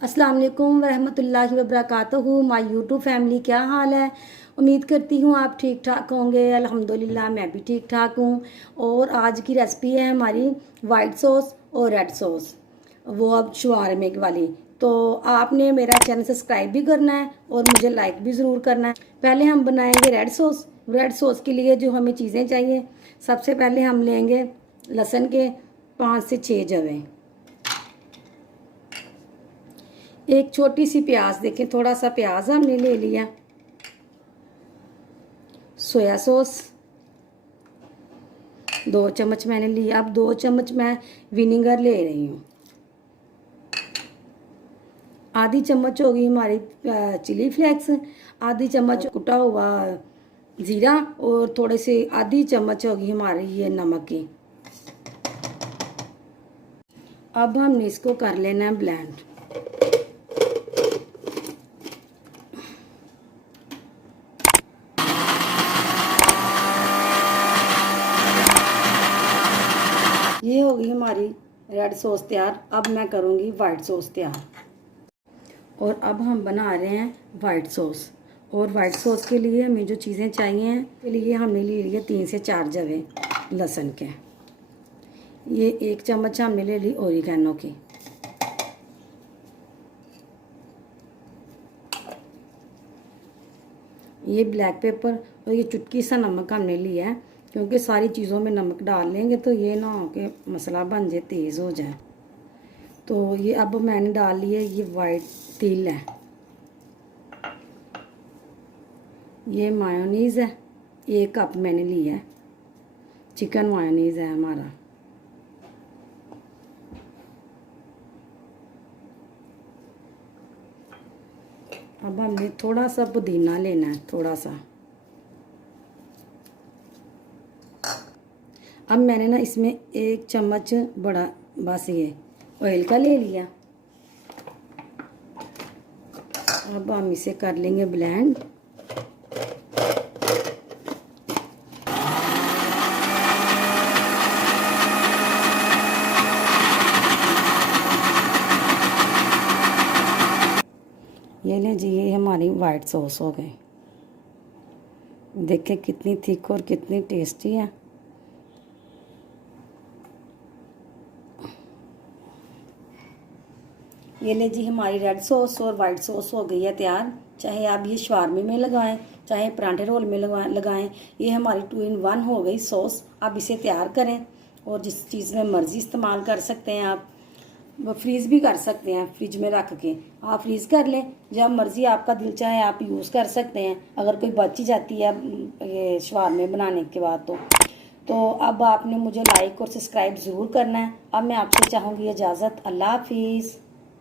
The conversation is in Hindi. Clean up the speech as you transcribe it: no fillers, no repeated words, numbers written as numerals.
अस्सलाम वालेकुम वरहमतुल्लाहि वबरकातुहू। माय यूट्यूब फैमिली, क्या हाल है? उम्मीद करती हूँ आप ठीक ठाक होंगे। अल्हम्दुलिल्लाह मैं भी ठीक ठाक हूँ। और आज की रेसिपी है हमारी वाइट सॉस और रेड सॉस, वो अब शवारमे वाली। तो आपने मेरा चैनल सब्सक्राइब भी करना है और मुझे लाइक भी ज़रूर करना है। पहले हम बनाएंगे रेड सॉस। रेड सॉस के लिए जो हमें चीज़ें चाहिए, सबसे पहले हम लेंगे लहसुन के 5 से 6 जवें, एक छोटी सी प्याज, देखें थोड़ा सा प्याज हमने ले लिया, सोया सॉस 2 चम्मच मैंने लिया। अब 2 चम्मच मैं विनेगर ले रही हूँ। आधी चम्मच होगी हमारी चिली फ्लेक्स, आधी चम्मच कुटा हुआ ज़ीरा और थोड़े से आधी चम्मच होगी हमारी ये नमक की। अब हमने इसको कर लेना है ब्लेंड। ये होगी हमारी रेड सॉस तैयार। अब मैं करूँगी वाइट सॉस तैयार। और अब हम बना रहे हैं वाइट सॉस। और वाइट सॉस के लिए हमें जो चीज़ें चाहिए हैं, के लिए हमने ले लिए 3 से 4 जवे लहसुन के। ये 1 चम्मच हमने ले ली ओरिगेनो की। ये ब्लैक पेपर और ये चुटकी सा नमक हमने लिया है, क्योंकि सारी चीज़ों में नमक डाल लेंगे तो ये ना हो कि मसाला बन जाए, तेज़ हो जाए। तो ये अब मैंने डाल लिए, ये वाइट तिल है, ये मायोनीज़ है, 1 कप मैंने लिया है, चिकन मायोनीज़ है हमारा। अब हमने थोड़ा सा पुदीना लेना है, थोड़ा सा। अब मैंने ना इसमें 1 चम्मच बड़ा बस ये ऑयल का ले लिया। अब हम इसे कर लेंगे ब्लेंड। ये लें जी, ये हमारी वाइट सॉस हो गई। देखें कितनी थिक और कितनी टेस्टी है। ये ले जी, हमारी रेड सॉस और वाइट सॉस हो गई है तैयार। चाहे आप ये शवारमे में लगाएं, चाहे पराठे रोल में लगाएं। ये हमारी 2 in 1 हो गई सॉस। आप इसे तैयार करें और जिस चीज़ में मर्ज़ी इस्तेमाल कर सकते हैं। आप वो फ्रीज़ भी कर सकते हैं, फ्रिज में रख के आप फ्रीज़ कर लें। जब मर्ज़ी आपका दिल चाहे आप यूज़ कर सकते हैं। अगर कोई बच ही जाती है ये शवारमे बनाने के बाद तो अब आपने मुझे लाइक और सब्सक्राइब ज़रूर करना है। अब मैं आपसे चाहूँगी इजाज़त। अल्लाह हाफिज़।